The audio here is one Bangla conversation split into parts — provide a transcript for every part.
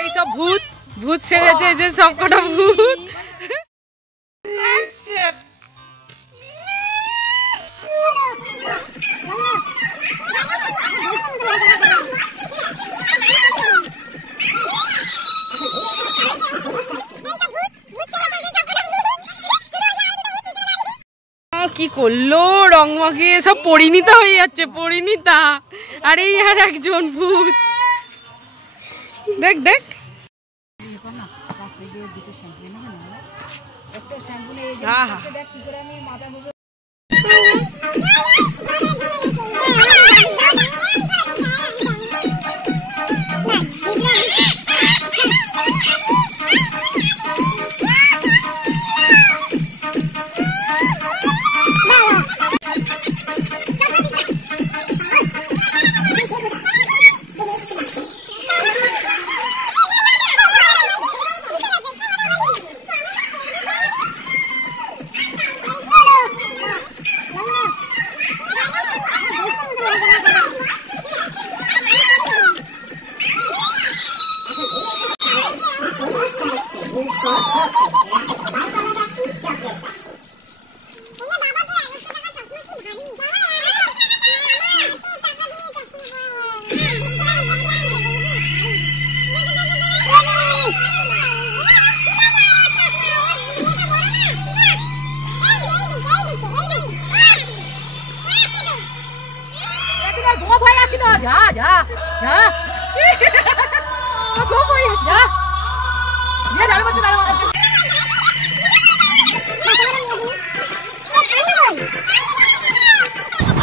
এই সব ভূত ভূত সেজেছে, যে সব কটা ভূত। কি করলো রং মাখিয়ে, সব পরিণীতা হয়ে যাচ্ছে, পরিণীতা। আর এই আর একজন ভূত, দেখ দেখ।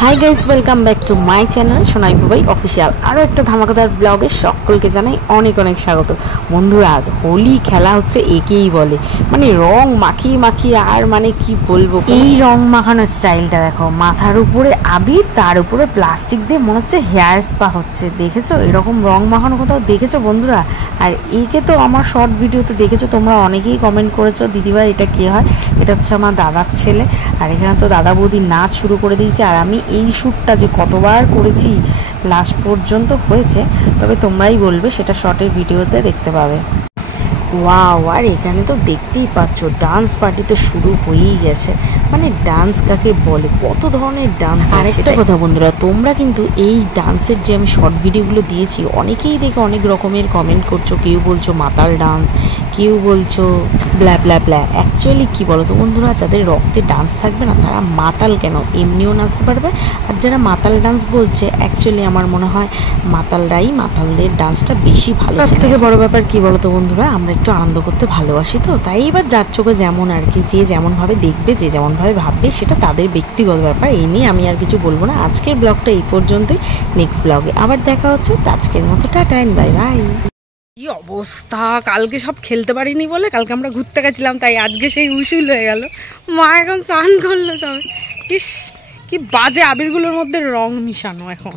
Hi guys, welcome back to my channel Sonai Bubai official. আরও একটা ধামাকাদার ব্লগে সকলকে জানাই অনেক অনেক স্বাগত। বন্ধুরা, হোলি খেলা হচ্ছে একেই বলে, মানে রং মাখিয়ে মাখিয়ে, আর মানে কি বলবো, এই রং মাখানোর স্টাইলটা দেখো। মাথার উপরে আবির, তার উপরে প্লাস্টিক দিয়ে মনে হচ্ছে হেয়ার স্পা হচ্ছে। দেখেছো এরকম রং মাখানো কোথাও দেখেছো বন্ধুরা? আর একে তো আমার শর্ট ভিডিওতে দেখেছো তোমরা, অনেকেই কমেন্ট করেছো দিদিভাই এটা কে হয়। এটা হচ্ছে আমার দাদার ছেলে। আর এখানে তো দাদা বৌদি নাচ শুরু করে দিয়েছে। আর আমি এই শ্যুটটা যে কতবার করেছি, লাস্ট পর্যন্ত হয়েছে, তবে তোমরাই বলবে, সেটা শর্টের ভিডিওতে দেখতে পাবে। ওয়াও! আর এখানে তো দেখতেই পাচ্ছ ডান্স পার্টি তো শুরু হয়েই গেছে। মানে ডান্স কাকে বলে, কত ধরনের ডান্স। আর একটা কথা বন্ধুরা, তোমরা কিন্তু এই ডান্সের যে আমি শর্ট ভিডিওগুলো দিয়েছি, অনেকেই দেখে অনেক রকমের কমেন্ট করছো। কেউ বলছো মাতাল ডান্স, কেউ বলছো ব্ল্যা ব্ল্যা ব্ল্যা। অ্যাকচুয়ালি কী বলো তো বন্ধুরা, যাদের রক্তে ডান্স থাকবে না, তারা মাতাল কেন, এমনিও নাচতে পারবে। আর যারা মাতাল ডান্স বলছে, অ্যাকচুয়ালি আমার মনে হয় মাতালরাই মাতালদের ডান্সটা বেশি ভালো। তার থেকে বড় ব্যাপার কী বলো তো বন্ধুরা, আমরা একটু আনন্দ করতে ভালোবাসি, তো তাই এবার যার চোখে যেমন আর কি, যে যেমনভাবে দেখবে, যে যেমনভাবে ভাববে, সেটা তাদের ব্যক্তিগত ব্যাপার। এই নিয়ে আমি আর কিছু বলবো না। আজকের ব্লগটা এই পর্যন্তই। নেক্সট ব্লগে আবার দেখা হচ্ছে। আজকের মতো টাটা, বাই বাই। কি অবস্থা, কালকে সব খেলতে পারিনি বলে, কালকে আমরা ঘুরতে গেছিলাম, তাই আজকে সেই উসুল হয়ে গেল। মা এখন স্নান করলো সব। ইস, কি বাজে আবিরগুলোর মধ্যে রং মিশানো এখন।